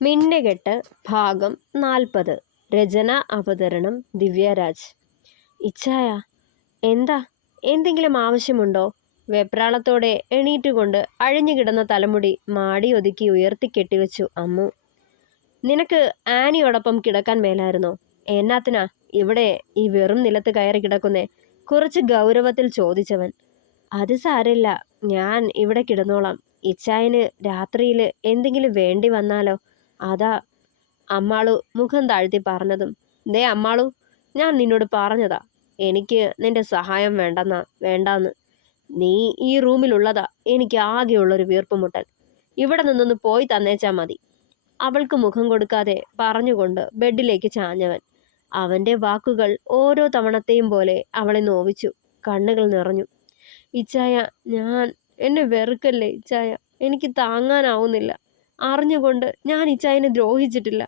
മിന്നുകെട്ട് ഭാഗം 40. രചന അവതരണം ദിവ്യരാജ്. ഇച്ഛായ, എന്താ? എന്തെങ്കിലും ആവശ്യമുണ്ടോ? വെപ്രാളത്തോടെ എണീറ്റുകൊണ്ട് അഴിഞ്ഞുകിടന്ന തലമുടി മാടി ഒതുക്കി ഉയർത്തി കെട്ടിവെച്ചു അമ്മു. നിനക്ക് ആനിയോടൊപ്പം കിടക്കാൻ മേലായിരുന്നോ? എന്നാത്തിനാ ഇവിടെ ഈ വെറും നിലത്ത് കയറി കിടക്കുന്നേ? കുറച്ച് ഗൗരവത്തിൽ ചോദിച്ചവൻ. അത് സാരമില്ല, ഞാൻ ഇവിടെ കിടന്നോളാം. ഇച്ചായന് രാത്രിയിൽ എന്തെങ്കിലും വേണ്ടി വന്നാലോ, അതാ. അമ്മാളു മുഖം താഴ്ത്തി പറഞ്ഞതും, ദേ അമ്മാളു, ഞാൻ നിന്നോട് പറഞ്ഞതാ, എനിക്ക് നിന്റെ സഹായം വേണ്ടാന്ന്. നീ ഈ റൂമിലുള്ളതാ എനിക്ക് ആകെയുള്ളൊരു വീർപ്പുമുട്ടൽ. ഇവിടെ നിന്നൊന്ന് പോയി തന്നേച്ചാ മതി. അവൾക്ക് മുഖം കൊടുക്കാതെ പറഞ്ഞുകൊണ്ട് ബെഡിലേക്ക് ചാഞ്ഞവൻ. അവൻ്റെ വാക്കുകൾ ഓരോ തവണത്തെയും പോലെ അവളെ നോവിച്ചു. കണ്ണുകൾ നിറഞ്ഞു. ഇച്ചായ, എന്നെ വെറുക്കല്ലേ ഇച്ചായ, എനിക്ക് താങ്ങാനാവുന്നില്ല. അറിഞ്ഞുകൊണ്ട് ഞാൻ ഇച്ചായനെ ദ്രോഹിച്ചിട്ടില്ല.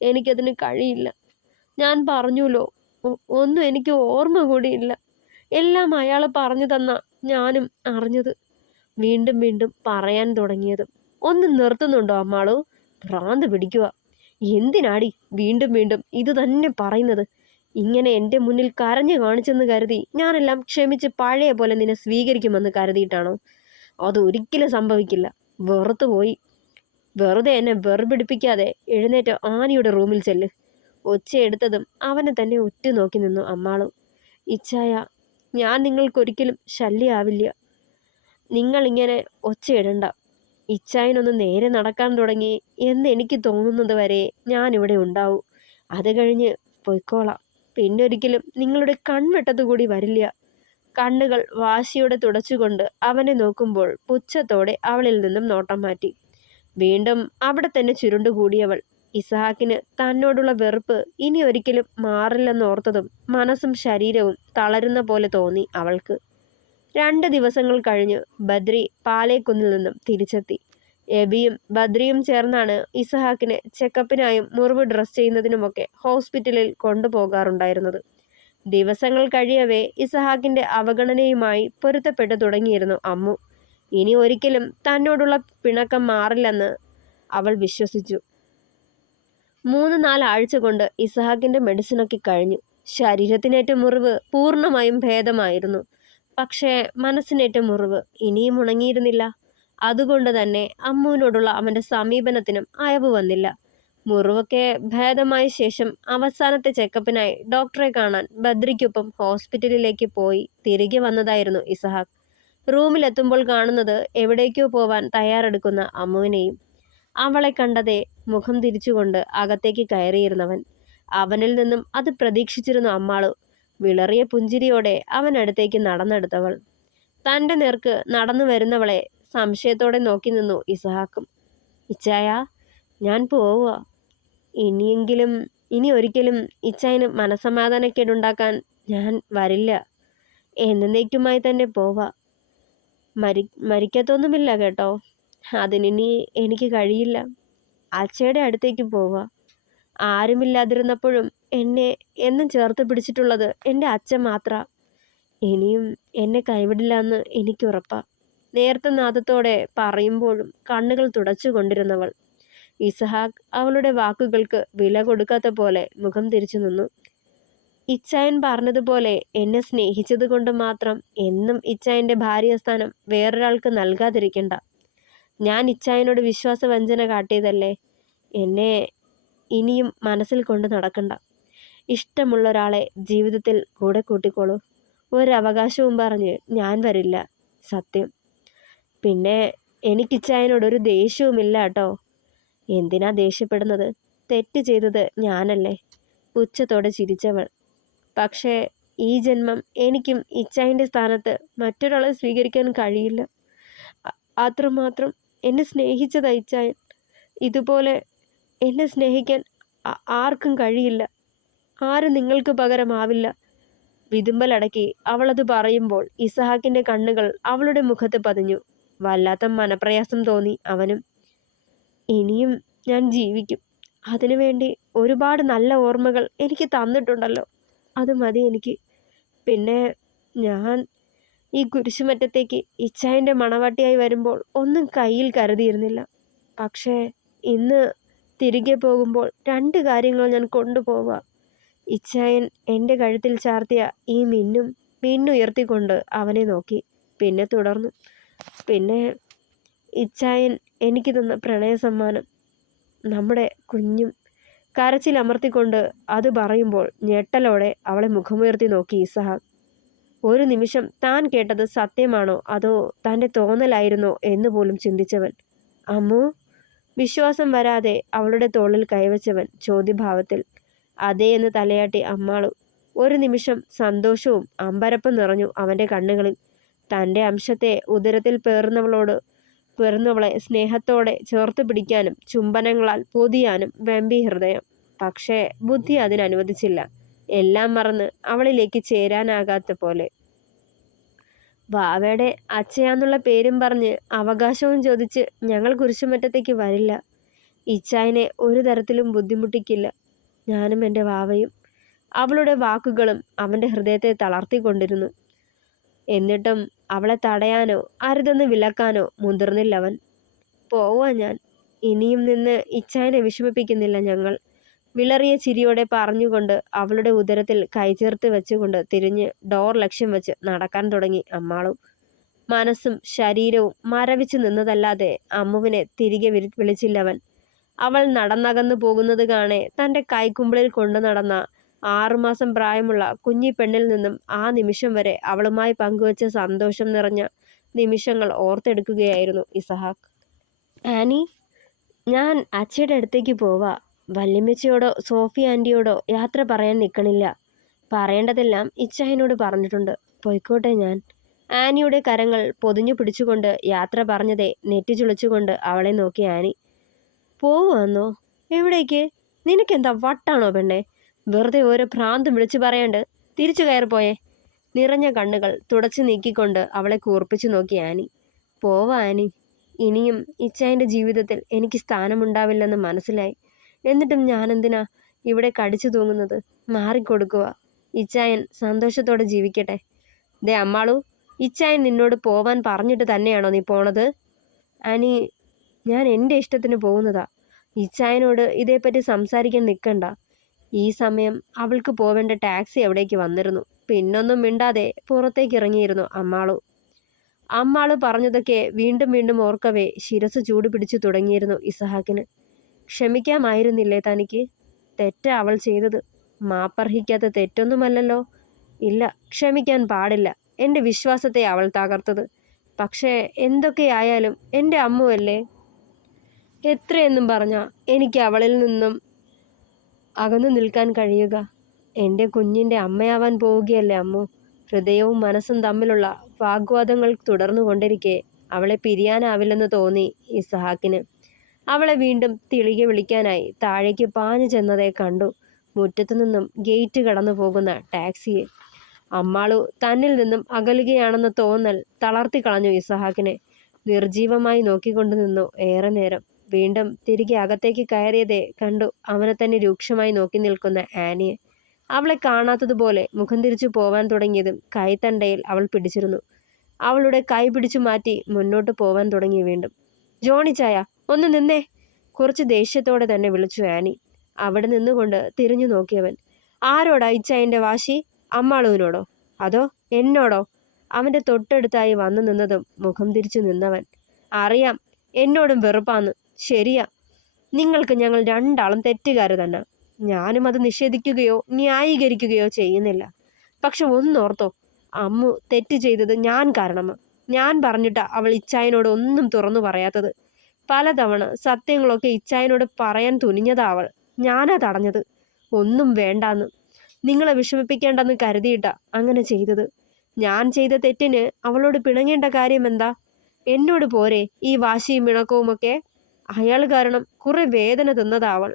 എനിക്കതിന് കഴിയില്ല. ഞാൻ പറഞ്ഞുല്ലോ, ഒന്നും എനിക്ക് ഓർമ്മ കൂടിയില്ല. എല്ലാം അയാൾ പറഞ്ഞു തന്ന ഞാനും അറിഞ്ഞത്, വീണ്ടും വീണ്ടും പറയാൻ തുടങ്ങിയതും. ഒന്ന് നിർത്തുന്നുണ്ടോ അമ്മാളു? ഭ്രാന്ത് പിടിക്കുക. എന്തിനാടി വീണ്ടും വീണ്ടും ഇത് തന്നെ പറയുന്നത്? ഇങ്ങനെ എൻ്റെ മുന്നിൽ കരഞ്ഞു കാണിച്ചെന്ന് കരുതി ഞാനെല്ലാം ക്ഷമിച്ച് പഴയ പോലെ നിന്നെ സ്വീകരിക്കുമെന്ന് കരുതിയിട്ടാണോ? അതൊരിക്കലും സംഭവിക്കില്ല. വെറുത്തുപോയി. വെറുതെ എന്നെ വെറുപിടിപ്പിക്കാതെ എഴുന്നേറ്റ് ആനിയുടെ റൂമിൽ ചെല്ല്. ഒച്ചയെടുത്തതും അവനെ തന്നെ ഉറ്റുനോക്കി നിന്നു അമ്മാളു. ഇച്ചായ, ഞാൻ നിങ്ങൾക്കൊരിക്കലും ശല്യമാവില്ല. നിങ്ങളിങ്ങനെ ഒച്ചയിടണ്ട. ഇച്ചായനൊന്ന് നേരെ നടക്കാൻ തുടങ്ങി എന്ന് എനിക്ക് തോന്നുന്നത് വരെ ഞാനിവിടെ ഉണ്ടാവൂ. അത് കഴിഞ്ഞ് പൊയ്ക്കോളാം. പിന്നൊരിക്കലും നിങ്ങളുടെ കൺവെട്ടത്തുകൂടി വരില്ല. കണ്ണുകൾ വാശിയോടെ തുടച്ചുകൊണ്ട് അവനെ നോക്കുമ്പോൾ പുച്ഛത്തോടെ അവളിൽ നിന്നും നോട്ടം മാറ്റി. വീണ്ടും അവിടെ തന്നെ ചുരുണ്ടുകൂടിയവൾ. ഇസഹാക്കിന് തന്നോടുള്ള വെറുപ്പ് ഇനി ഒരിക്കലും മാറില്ലെന്നോർത്തതും മനസ്സും ശരീരവും തളരുന്ന പോലെ തോന്നി അവൾക്ക്. 2 ദിവസങ്ങൾ കഴിഞ്ഞ് ബദ്രി പാലേക്കുന്നിൽ നിന്നും തിരിച്ചെത്തി. എബിയും ബദ്രിയും ചേർന്നാണ് ഇസഹാക്കിനെ ചെക്കപ്പിനായും മുറിവ് ഡ്രസ് ചെയ്യുന്നതിനുമൊക്കെ ഹോസ്പിറ്റലിൽ കൊണ്ടുപോകാറുണ്ടായിരുന്നത്. ദിവസങ്ങൾ കഴിയവേ ഇസഹാക്കിന്റെ അവഗണനയുമായി പൊരുത്തപ്പെട്ടു തുടങ്ങിയിരുന്നു അമ്മു. ഇനി ഒരിക്കലും തന്നോടുള്ള പിണക്കം മാറില്ലെന്ന് അവൾ വിശ്വസിച്ചു. 3-4 ആഴ്ച കൊണ്ട് ഇസഹാക്കിന്റെ മെഡിസിനൊക്കെ കഴിഞ്ഞു. ശരീരത്തിനേറ്റ മുറിവ് പൂർണ്ണമായും ഭേദമായിരുന്നു. പക്ഷേ മനസ്സിനേറ്റ മുറിവ് ഇനിയും ഉണങ്ങിയിരുന്നില്ല. അതുകൊണ്ട് തന്നെ അമ്മുവിനോടുള്ള അവന്റെ സമീപനത്തിനും അയവ് വന്നില്ല. മുറിവൊക്കെ ഭേദമായ ശേഷം അവസാനത്തെ ചെക്കപ്പിനായി ഡോക്ടറെ കാണാൻ ബദ്രിക്കൊപ്പം ഹോസ്പിറ്റലിലേക്ക് പോയി തിരികെ വന്നതായിരുന്നു ഇസഹാക്ക്. റൂമിലെത്തുമ്പോൾ കാണുന്നത് എവിടേക്കോ പോവാൻ തയ്യാറെടുക്കുന്ന അമ്മുവിനെയും. അവളെ കണ്ടതേ മുഖം തിരിച്ചുകൊണ്ട് അകത്തേക്ക് കയറിയിരുന്നവൻ. അവനിൽ നിന്നും അത് പ്രതീക്ഷിച്ചിരുന്നു അമ്മാളു. വിളറിയ പുഞ്ചിരിയോടെ അവനടുത്തേക്ക് നടന്നെടുത്തവൾ. തൻ്റെ നേർക്ക് നടന്നു വരുന്നവളെ സംശയത്തോടെ നോക്കി നിന്നു ഇസഹാക്കും. ഇച്ചായ, ഞാൻ പോവുക. ഇനി ഒരിക്കലും ഇച്ചായന് മനസമാധാനക്കേടുണ്ടാക്കാൻ ഞാൻ വരില്ല. എന്നേക്കുമായി തന്നെ പോവാ. മരിക്കത്തൊന്നുമില്ല കേട്ടോ. അതിനി എനിക്ക് കഴിയില്ല. അച്ഛയുടെ അടുത്തേക്ക് പോവുക. ആരുമില്ലാതിരുന്നപ്പോഴും എന്നെ എന്നും ചേർത്ത് പിടിച്ചിട്ടുള്ളത് എൻ്റെ അച്ഛൻ മാത്രാ. ഇനിയും എന്നെ കൈവിടില്ല എന്ന് എനിക്കുറപ്പാ. നേർത്ത നാദത്തോടെ പറയുമ്പോഴും കണ്ണുകൾ തുടച്ചുകൊണ്ടിരുന്നവൾ. ഇസഹാക്ക് അവളുടെ വാക്കുകൾക്ക് വില കൊടുക്കാത്ത പോലെ മുഖം തിരിച്ചു നിന്നു. ഇച്ചായൻ പറഞ്ഞതുപോലെ എന്നെ സ്നേഹിച്ചത് കൊണ്ട് മാത്രം എന്നും ഇച്ചായൻ്റെ ഭാര്യാസ്ഥാനം വേറൊരാൾക്ക് നൽകാതിരിക്കണ്ട. ഞാൻ ഇച്ചായനോട് വിശ്വാസവഞ്ചന കാട്ടിയതല്ലേ. എന്നെ ഇനിയും മനസ്സിൽ കൊണ്ട് നടക്കണ്ട. ഇഷ്ടമുള്ള ഒരാളെ ജീവിതത്തിൽ കൂടെ കൂട്ടിക്കോളൂ. ഒരവകാശവും പറഞ്ഞ് ഞാൻ വരില്ല, സത്യം. പിന്നെ എനിക്കിച്ചായനോടൊരു ദേഷ്യവുമില്ല കേട്ടോ. എന്തിനാ ദേഷ്യപ്പെടുന്നത്? തെറ്റ് ചെയ്തത് ഞാനല്ലേ? പുച്ഛത്തോടെ ചിരിച്ചവൾ. പക്ഷേ ഈ ജന്മം എനിക്കും ഇച്ചായൻ്റെ സ്ഥാനത്ത് മറ്റൊരാളെ സ്വീകരിക്കാൻ കഴിയില്ല. അത്രമാത്രം എന്നെ സ്നേഹിച്ചതാ ഇച്ചായൻ. ഇതുപോലെ എന്നെ സ്നേഹിക്കാൻ ആർക്കും കഴിയില്ല. ആരും നിങ്ങൾക്ക് പകരമാവില്ല. വിതുമ്പലടക്കി അവളത് പറയുമ്പോൾ ഇസഹാക്കിൻ്റെ കണ്ണുകൾ അവളുടെ മുഖത്ത് പതിഞ്ഞു. വല്ലാത്ത മനപ്രയാസം തോന്നി അവനും. ഇനിയും ഞാൻ ജീവിക്കും. അതിനുവേണ്ടി ഒരുപാട് നല്ല ഓർമ്മകൾ എനിക്ക് തന്നിട്ടുണ്ടല്ലോ, അത് മതി എനിക്ക്. പിന്നെ ഞാൻ ഈ കുരിശുമറ്റത്തേക്ക് ഇച്ചായൻ്റെ മണവാട്ടിയായി വരുമ്പോൾ ഒന്നും കയ്യിൽ കരുതിയിരുന്നില്ല. പക്ഷേ ഇന്ന് തിരികെ പോകുമ്പോൾ 2 കാര്യങ്ങൾ ഞാൻ കൊണ്ടുപോവാ. ഇച്ചായൻ എൻ്റെ കഴുത്തിൽ ചാർത്തിയ ഈ മിന്നുയർത്തിക്കൊണ്ട് അവനെ നോക്കി. പിന്നെ തുടർന്നു. പിന്നെ ഇച്ചായൻ എനിക്ക് തന്ന പ്രണയ സമ്മാനം, നമ്മുടെ കുഞ്ഞും. കരച്ചിലമർത്തിക്കൊണ്ട് അത് പറയുമ്പോൾ ഞെട്ടലോടെ അവളെ മുഖമുയർത്തി നോക്കി ഇസഹാക്ക്. ഒരു നിമിഷം താൻ കേട്ടത് സത്യമാണോ അതോ തൻ്റെ തോന്നലായിരുന്നോ എന്ന് പോലും ചിന്തിച്ചവൻ. അമ്മു, വിശ്വാസം വരാതെ അവളുടെ തോളിൽ കൈവച്ചവൻ ചോദ്യഭാവത്തിൽ. അതേ എന്ന് തലയാട്ടി അമ്മാളു. ഒരു നിമിഷം സന്തോഷവും അമ്പരപ്പും നിറഞ്ഞു അവൻ്റെ കണ്ണുകളിൽ. തൻ്റെ അംശത്തെ ഉദരത്തിൽ പേർന്നവളെ സ്നേഹത്തോടെ ചേർത്ത് പിടിക്കാനും ചുംബനങ്ങളാൽ പൊതിയാനും വെമ്പി ഹൃദയം. പക്ഷേ ബുദ്ധി അതിനനുവദിച്ചില്ല. എല്ലാം മറന്ന് അവളിലേക്ക് ചേരാനാകാത്ത പോലെ. വാവയുടെ അച്ഛയാന്നുള്ള പേരും പറഞ്ഞ് അവകാശവും ചോദിച്ച് ഞങ്ങൾ കുരിശുമറ്റത്തേക്ക് വരില്ല. ഇച്ചായനെ ഒരു തരത്തിലും ബുദ്ധിമുട്ടിക്കില്ല. ഞാനും എൻ്റെ വാവയും. അവളുടെ വാക്കുകളും അവൻ്റെ ഹൃദയത്തെ തളർത്തിക്കൊണ്ടിരുന്നു. എന്നിട്ടും അവളെ തടയാനോ അരുതെന്ന് വിലക്കാനോ മുതിർന്നില്ലവൻ. പോവാ ഞാൻ. ഇനിയും നിന്ന് ഇച്ചായനെ വിഷമിപ്പിക്കുന്നില്ല ഞങ്ങൾ. വിളറിയ ചിരിയോടെ പറഞ്ഞുകൊണ്ട് അവളുടെ ഉദരത്തിൽ കൈചേർത്ത് വെച്ചുകൊണ്ട് തിരിഞ്ഞ് ഡോർ ലക്ഷ്യം വെച്ച് നടക്കാൻ തുടങ്ങി അമ്മാളും. മനസ്സും ശരീരവും മരവിച്ചു നിന്നതല്ലാതെ അമ്മുവിനെ തിരികെ വിളിച്ചില്ലവൻ. അവൾ നടന്നകന്നു പോകുന്നത് കാണെ തൻ്റെ കൈക്കുമ്പിളിൽ കൊണ്ടു നടന്ന 6 മാസം പ്രായമുള്ള കുഞ്ഞി പെണ്ണിൽ നിന്നും ആ നിമിഷം വരെ അവളുമായി പങ്കുവച്ച സന്തോഷം നിറഞ്ഞ നിമിഷങ്ങൾ ഓർത്തെടുക്കുകയായിരുന്നു ഇസഹാക്ക്. ആനി, ഞാൻ അച്ഛയുടെ അടുത്തേക്ക് പോവാ. വല്യമ്മച്ചിയോടോ സോഫി ആൻറ്റിയോടോ യാത്ര പറയാൻ നിൽക്കണില്ല. പറയേണ്ടതെല്ലാം ഇച്ചായനോട് പറഞ്ഞിട്ടുണ്ട്. പോയിക്കോട്ടെ ഞാൻ. ആനിയുടെ കരങ്ങൾ പൊതിഞ്ഞു പിടിച്ചുകൊണ്ട് യാത്ര പറഞ്ഞതെ നെറ്റിച്ചുളിച്ചുകൊണ്ട് അവളെ നോക്കി ആനി. പോവാന്നോ? എവിടേക്ക്? നിനക്കെന്താ വട്ടാണോ പെണ്ണെ? വെറുതെ ഓരോ ഭ്രാന്തും വിളിച്ചു പറയാണ്ട് തിരിച്ചു കയറിപ്പോയേ. നിറഞ്ഞ കണ്ണുകൾ തുടച്ചു നീക്കിക്കൊണ്ട് അവളെ കൂർപ്പിച്ചു നോക്കി ആനി. പോവാ ആനി. ഇനിയും ഇച്ചായൻ്റെ ജീവിതത്തിൽ എനിക്ക് സ്ഥാനമുണ്ടാവില്ലെന്ന് മനസ്സിലായി. എന്നിട്ടും ഞാനെന്തിനാ ഇവിടെ കടിച്ചു തൂങ്ങുന്നത്? മാറിക്കൊടുക്കുക. ഇച്ചായൻ സന്തോഷത്തോടെ ജീവിക്കട്ടെ. ദേ അമ്മാളു, ഇച്ചായൻ നിന്നോട് പോവാൻ പറഞ്ഞിട്ട് തന്നെയാണോ നീ പോണത്? ആനി, ഞാൻ എൻ്റെ ഇഷ്ടത്തിന് പോകുന്നതാ. ഇച്ചായനോട് ഇതേപ്പറ്റി സംസാരിക്കാൻ നിൽക്കണ്ട. ഈ സമയം അവൾക്ക് പോവേണ്ട ടാക്സി എവിടേക്ക് വന്നിരുന്നു. പിന്നൊന്നും മിണ്ടാതെ പുറത്തേക്ക് ഇറങ്ങിയിരുന്നു അമ്മാളു പറഞ്ഞതൊക്കെ വീണ്ടും വീണ്ടും ഓർക്കവേ ശിരസ് ചൂട് പിടിച്ചു തുടങ്ങിയിരുന്നു ഇസഹാക്കിന്. ക്ഷമിക്കാമായിരുന്നില്ലേ തനിക്ക്? തെറ്റാ അവൾ ചെയ്തത്. മാപ്പർഹിക്കാത്ത തെറ്റൊന്നുമല്ലല്ലോ. ഇല്ല, ക്ഷമിക്കാൻ പാടില്ല. എൻ്റെ വിശ്വാസത്തെ അവൾ തകർത്തത്. പക്ഷേ എന്തൊക്കെയായാലും എൻ്റെ അമ്മുവല്ലേ. എത്രയെന്നും പറഞ്ഞാ എനിക്ക് അവളിൽ നിന്നും അകന്നു നിൽക്കാൻ കഴിയുക? എൻ്റെ കുഞ്ഞിൻ്റെ അമ്മയാവാൻ പോവുകയല്ലേ അമ്മു. ഹൃദയവും മനസ്സും തമ്മിലുള്ള വാഗ്വാദങ്ങൾ തുടർന്നു കൊണ്ടിരിക്കെ അവളെ പിരിയാനാവില്ലെന്ന് തോന്നി ഇസഹാക്കിന്. അവളെ വീണ്ടും തിളികെ വിളിക്കാനായി താഴേക്ക് പാഞ്ഞു ചെന്നതേ കണ്ടു. മുറ്റത്തു നിന്നും ഗേറ്റ് കടന്നു പോകുന്ന ടാക്സിയെ. അമ്മാളു തന്നിൽ നിന്നും അകലുകയാണെന്ന തോന്നൽ തളർത്തിക്കളഞ്ഞു ഇസഹാക്കിനെ. നിർജീവമായി നോക്കിക്കൊണ്ടു നിന്നു ഏറെ നേരം. വീണ്ടും തിരികെ അകത്തേക്ക് കയറിയതേ കണ്ടു അവനെ തന്നെ രൂക്ഷമായി നോക്കി നിൽക്കുന്ന ആനിയെ. അവളെ കാണാത്തതുപോലെ മുഖം തിരിച്ചു പോവാൻ തുടങ്ങിയതും കൈത്തണ്ടയിൽ അവൾ പിടിച്ചിരുന്നു. അവളുടെ കൈ പിടിച്ചു മാറ്റി മുന്നോട്ട് പോവാൻ തുടങ്ങി. വീണ്ടും ജോണി ചായ, ഒന്ന് നിന്നേ. കുറച്ച് ദേഷ്യത്തോടെ തന്നെ വിളിച്ചു ആനി. അവിടെ നിന്നുകൊണ്ട് തിരിഞ്ഞു നോക്കിയവൻ. ആരോടാ ഇച്ചായൻ്റെ വാശി? അമ്മാളുവിനോടോ അതോ എന്നോടോ? അവൻ്റെ തൊട്ടടുത്തായി വന്നു നിന്നതും മുഖം തിരിച്ചു നിന്നവൻ. അറിയാം, എന്നോടും വെറുപ്പാന്ന്. ശരിയാ, നിങ്ങൾക്ക് ഞങ്ങൾ രണ്ടാളും തെറ്റുകാർ തന്നെ. ഞാനും അത് നിഷേധിക്കുകയോ ന്യായീകരിക്കുകയോ ചെയ്യുന്നില്ല. പക്ഷെ ഒന്നോർത്തോ, അമ്മു തെറ്റ് ചെയ്തത് ഞാൻ കാരണമാണ്. ഞാൻ പറഞ്ഞിട്ടാ അവൾ ഇച്ചായനോട് ഒന്നും തുറന്നു പറയാത്തത്. പലതവണ സത്യങ്ങളൊക്കെ ഇച്ചായനോട് പറയാൻ തുനിഞ്ഞതാ അവൾ. ഞാനാ തടഞ്ഞത്. ഒന്നും വേണ്ടാന്ന്, നിങ്ങളെ വിഷമിപ്പിക്കേണ്ടെന്ന് കരുതിയിട്ടാ അങ്ങനെ ചെയ്തത്. ഞാൻ ചെയ്ത തെറ്റിന് അവളോട് പിണങ്ങേണ്ട കാര്യം എന്താ? എന്നോട് പോരെ ഈ വാശിയും ഇണക്കവുമൊക്കെ? അയാൾ കാരണം കുറെ വേദന തിന്നതാ അവൾ.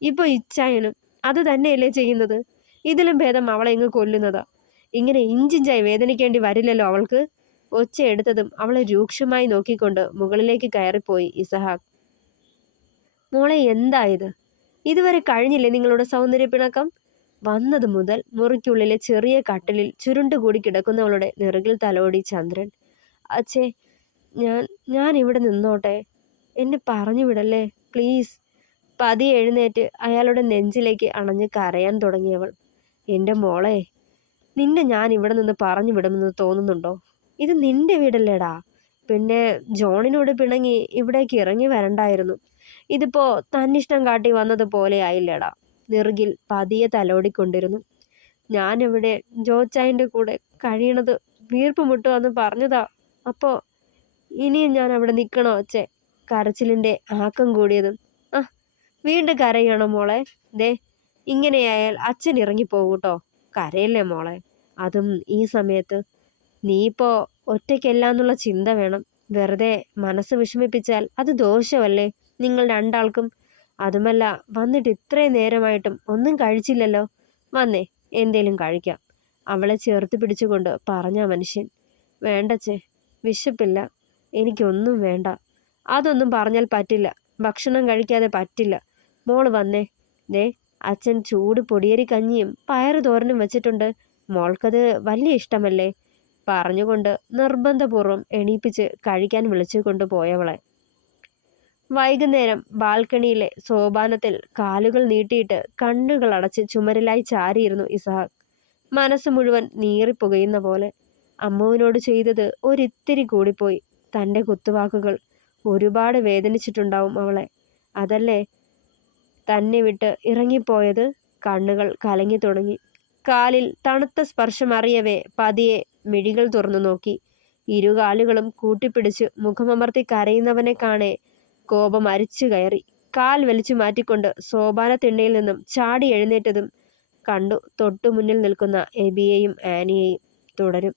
ഇപ്പൊ ഇച്ചായനും അത് തന്നെയല്ലേ ചെയ്യുന്നത്? ഇതിലും ഭേദം അവളെ ഇങ്ങ് കൊല്ലുന്നതാ. ഇങ്ങനെ ഇഞ്ചിഞ്ചായി വേദനിക്കേണ്ടി വരില്ലല്ലോ അവൾക്ക്. ഒച്ച എടുത്തതും അവളെ രൂക്ഷമായി നോക്കിക്കൊണ്ട് മുകളിലേക്ക് കയറിപ്പോയി ഇസഹാക്ക്. മോളെ, എന്താ ഇത്? ഇതുവരെ കഴിഞ്ഞില്ലേ നിങ്ങളുടെ സൗന്ദര്യ പിണക്കം? വന്നത് മുതൽ മുറിക്കുള്ളിലെ ചെറിയ കട്ടിലിൽ ചുരുണ്ടുകൂടി കിടക്കുന്നവളുടെ നെറുകിൽ തലോടി ചന്ദ്രൻ. അച്ഛേ, ഞാൻ ഇവിടെ നിന്നോട്ടെ. എന്നെ പറഞ്ഞു വിടല്ലേ പ്ലീസ്. പതിയെ എഴുന്നേറ്റ് അയാളുടെ നെഞ്ചിലേക്ക് അണഞ്ഞ് കരയാൻ തുടങ്ങിയവൾ. എൻ്റെ മോളെ, നിന്നെ ഞാൻ ഇവിടെ നിന്ന് പറഞ്ഞു വിടുമെന്ന് തോന്നുന്നുണ്ടോ? ഇത് നിന്റെ വീടല്ലേടാ. പിന്നെ ജോണിനോട് പിണങ്ങി ഇവിടേക്ക് ഇറങ്ങി വരണ്ടായിരുന്നു. ഇതിപ്പോ തന്നിഷ്ടം കാട്ടി വന്നതുപോലെ ആയില്ലേടാ. നെറുകിൽ പതിയെ തലോടിക്കൊണ്ടിരുന്നു. ഞാനിവിടെ ജോച്ചായൻ്റെ കൂടെ കഴിയണത് വീർപ്പ് മുട്ടുവെന്ന് പറഞ്ഞതാ. അപ്പോൾ ഇനിയും ഞാൻ അവിടെ നിൽക്കണോ അച്ഛേ? കരച്ചിലിൻ്റെ ആക്കം കൂടിയതും. ആ, വീണ്ടും കരയണോ മോളെ? ദേ, ഇങ്ങനെയായാൽ അച്ഛൻ ഇറങ്ങിപ്പോകൂട്ടോ. കരയല്ലേ മോളെ. അതും ഈ സമയത്ത്. നീ ഇപ്പോൾ ഒറ്റയ്ക്കല്ലാന്നുള്ള ചിന്ത വേണം. വെറുതെ മനസ്സ് വിഷമിപ്പിച്ചാൽ അത് ദോഷമല്ലേ നിങ്ങൾ രണ്ടാൾക്കും? അതുമല്ല, വന്നിട്ട് ഇത്രയും നേരമായിട്ടും ഒന്നും കഴിച്ചില്ലല്ലോ. വന്നേ, എന്തേലും കഴിക്കാം. അവളെ ചേർത്ത് പിടിച്ചുകൊണ്ട് പറഞ്ഞ മനുഷ്യൻ. വേണ്ടച്ചേ, വിശപ്പില്ല, എനിക്കൊന്നും വേണ്ട. അതൊന്നും പറഞ്ഞാൽ പറ്റില്ല. ഭക്ഷണം കഴിക്കാതെ പറ്റില്ല. മോള് വന്നേ. ദേ, അച്ഛൻ ചൂട് പൊടിയരി കഞ്ഞിയും പയറ് തോരനും വെച്ചിട്ടുണ്ട്. മോൾക്കത് വലിയ ഇഷ്ടമല്ലേ? പറഞ്ഞുകൊണ്ട് നിർബന്ധപൂർവ്വം എണീപ്പിച്ച് കഴിക്കാൻ വിളിച്ചു കൊണ്ടുപോയവളെ. വൈകുന്നേരം ബാൽക്കണിയിലെ സോപാനത്തിൽ കാലുകൾ നീട്ടിയിട്ട് കണ്ണുകൾ അടച്ച് ചുമരിലായി ചാരിയിരുന്നു ഇസഹാക്ക്. മനസ്സ് മുഴുവൻ നീറിപ്പുകയുന്ന പോലെ. അമ്മുവിനോട് ചെയ്തത് ഒരിത്തിരി കൂടിപ്പോയി. തൻ്റെ കുത്തുവാക്കുകൾ ഒരുപാട് വേദനിച്ചിട്ടുണ്ടാവും അവളെ. അതല്ലേ തന്നെ വിട്ട് ഇറങ്ങിപ്പോയത്? കണ്ണുകൾ കലങ്ങി തുടങ്ങി. കാലിൽ തണുത്ത സ്പർശം അറിയവേ പതിയെ മിഴികൾ തുറന്നു നോക്കി. ഇരുകാലുകളും കൂട്ടിപ്പിടിച്ച് മുഖമമർത്തി കരയുന്നവനെ കാണെ കോപം അരിച്ചു കയറി. കാൽ വലിച്ചു മാറ്റിക്കൊണ്ട് സോപാനത്തിണ്ണയിൽ നിന്നും ചാടി എഴുന്നേറ്റതും കണ്ടു തൊട്ടു മുന്നിൽ നിൽക്കുന്ന എബിയെയും ആനിയെയും. തുടരും.